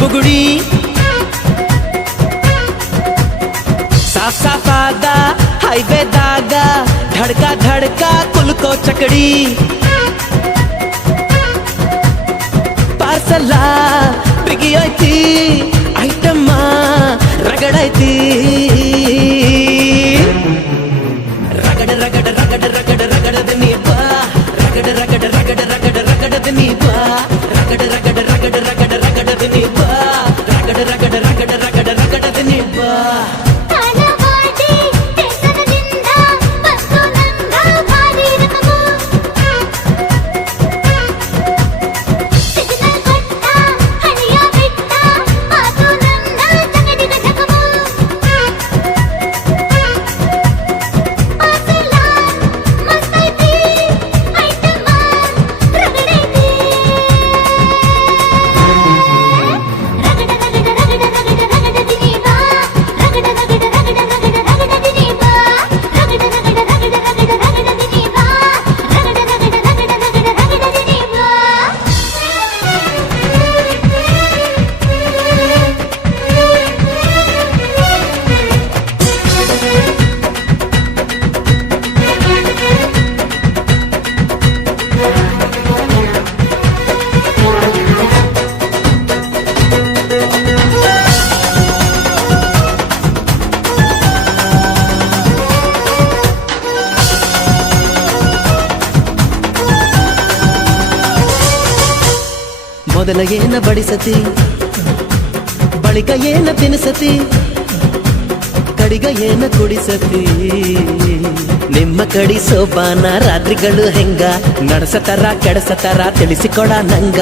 ಬುಗುಡಿ ಸಾಫ್ ಸಾಫಾದ ಹೈವೇದಾಗ ಧಡ್ಕ ಧಡ್ಕ ಕುಲ್ಕೋ ಚಕಡಿ ಪಾರ್ಸಲ್ಲ ಬಿಗಿಯೈತಿ ಐಟಮ್ಮ ರಗಡೈತಿ ರಗಡ ರಗಡ ರಗಡ ರಗಡ ರಗಡದ ನೀ ಬಾ ರಗಡ ರಗಡ ರಗಡ ರಗಡ ರಗಡದ ನೀ ಬಾ ರಗಡ ರಗಡ ರಗಡ ರಗಡ ರಗಡದ ನೀ ಬಾ ರಗಡ ರಗಡ ರಗಡ ರಗಡ ರಗಡದ ನೀ ಬಾ ಮೊದಲ ಏನ ಬಡಿಸತಿ ಬಳಿಕ ಏನ ತಿನಿಸತಿ ಕಡಿಗ ಏನ ಕುಡಿಸತಿ ನಿಮ್ಮ ಕಡಿ ಸೋಪಾನ ರಾತ್ರಿಗಳು ಹೆಂಗ ನಡೆಸತರ ಕೆಡಸತರ ತಿಳಿಸಿಕೊಡ ನಂಗ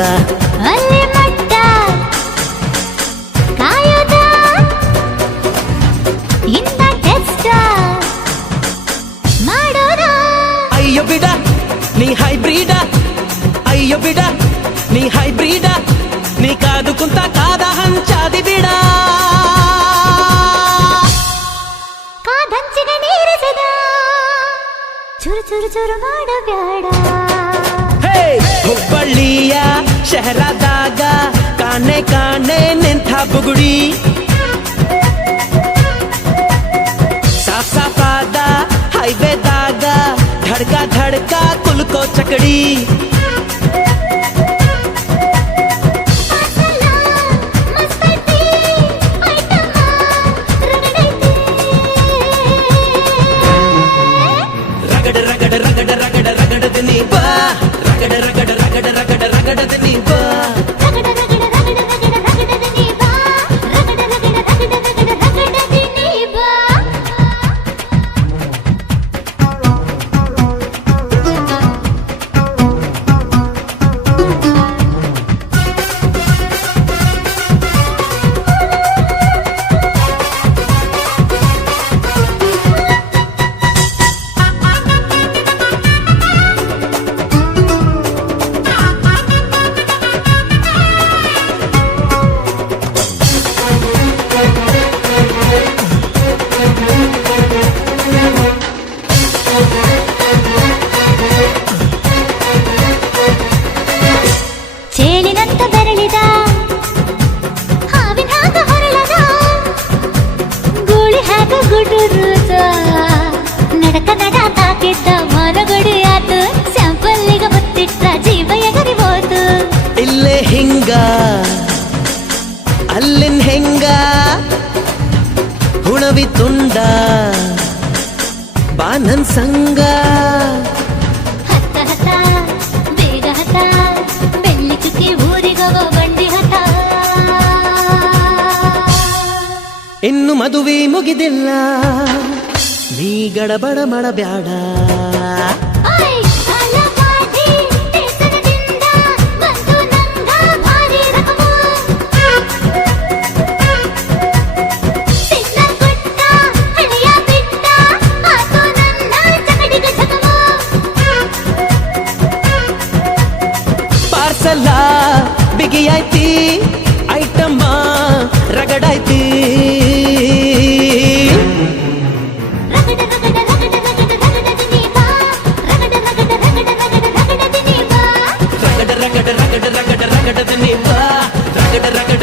ಅಯ್ಯೋ ಬಿಡ ನೀ ಹೈಬ್ರಿಡ ಅಯ್ಯೋ ಬಿಡ ನೀ ಹೈಬ್ರಿಡ ನೀ ಕಾದು ಕುಂತ ಕಾದ ಹಂಚಾದಿ ಬಿಡ ಕಾದಂಚಿಗೆ ನೀರಿಸಿದ ಚುರು ಚುರು ಚುರು ಮಾಡಬ್ಯಾಡ ಹುಬ್ಬಳ್ಳಿಯ ಶಹರದಾಗ ಕಾಣೆ ಕಾಣೆ ನಿಂತ ಬುಗುಡಿ ಸಾಫ್ ಸಾಫಾದ ಹೈವೇದಾಗ ಧಡ್ಕ ಧಡ್ಕ ಕುಲ್ಕೋ ಚಕಡಿ ರಗಡ ರಗಡ ರಗಡ ರಗಡ ರಗಡದ ನೀ ಬಾ ರಗಡ ರಗಡ ರಗಡ ರಗಡ ರಗಡದ ನೀ ಬಾ ರಗಡ ರಗಡ ರಗಡ ರಗಡ ರಗಡದ ನೀ ಬಾ ರಗಡ ರಗಡ ರಗಡ ರಗಡ ರಗಡದ ನೀ ಬಾ ಚೇಳಿನಂತ ಬೆರಳಿದ ಹಾವಿನ ಹಾಗ ಹೊರಳದ ಗೂಳಿ ಹಾಗ ಗುಡುರುದ ನಡಕ ನಡ ತಾಕಿದ್ದ ಮನಗಡಿ ಆತು ಸ್ಯಾಂಪಲ್ಲಿಗ ಮುತ್ತಿಟ್ಟ ಜೀವ ಎಗರಿಬೋದು ಇಲ್ಲೇ ಹಿಂಗ ಅಲ್ಲಿನ್ ಹೆಂಗ ಹುಣವಿ ತುಂಡ ಬಾ ನನ್ ಸಂಗ ಹತ್ತ ಹತ್ತ ಬೇಗ ಹತ್ತ ಬೆಳ್ಳಿ ಚುಕ್ಕಿ ಊರಿಗವ ಬಂಡಿ ಹತ್ತ ಇನ್ನು ಮದುವೆ ಮುಗಿದಿಲ್ಲ ನೀ ಗಡಬಡ ಮಾಡಬ್ಯಾಡ ಪಾರ್ಸಲ್ಲ ಬಿಗಿಯೈತಿ ಐಟಮ್ಮ ರಗಡೈತಿ ರಗಡ ರಗಡ ರಗಡ ರಗಡ ರಗಡದ ನೀ ಬಾ ರಗಡ ರಗಡ